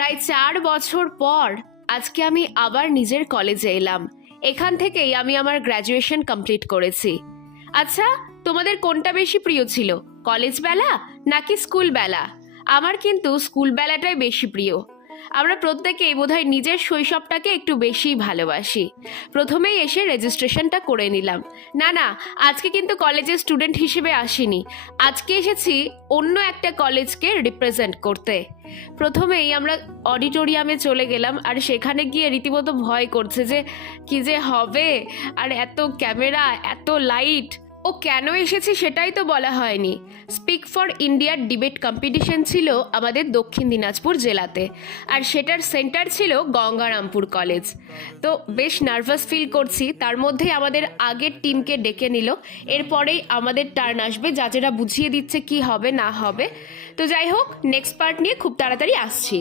প্রায় 4 বছর পর আজকে আমি আবার নিজের কলেজে এলাম। এখান থেকেই আমি আমার গ্র্যাজুয়েশন কমপ্লিট করেছি। আচ্ছা, তোমাদের কোনটা বেশি প্রিয় ছিল, কলেজ বেলা নাকি স্কুল বেলা? আমার কিন্তু স্কুল বেলাটাই বেশি প্রিয়। আমরা প্রত্যেকেই বোধহয় নিজের শৈশবটাকে একটু বেশিই ভালোবাসি। প্রথমেই এসে রেজিস্ট্রেশনটা করে নিলাম। না না, আজকে কিন্তু কলেজের স্টুডেন্ট হিসেবে আসিনি, আজকে এসেছি অন্য একটা কলেজকে রিপ্রেজেন্ট করতে। প্রথমেই আমরা অডিটোরিয়ামে চলে গেলাম, আর সেখানে গিয়ে রীতিমতো ভয় করছে যে কি যে হবে, আর এত ক্যামেরা, এত লাইট। ও কেন এসেছি সেটাই তো বলা হয়নি। স্পিক ফর ইন্ডিয়ার ডিবেট কম্পিটিশন ছিল আমাদের দক্ষিণ দিনাজপুর জেলাতে, আর সেটার সেন্টার ছিল গঙ্গারামপুর কলেজ। তো বেশ নার্ভাস ফিল করছি। তার মধ্যে আমাদের আগের টিমকে ডেকে নিল, এরপরেই আমাদের টার্ন আসবে, যারা বুঝিয়ে দিচ্ছে কি হবে না হবে। তো যাই হোক, নেক্সট পার্ট নিয়ে খুব তাড়াতাড়ি আসছি।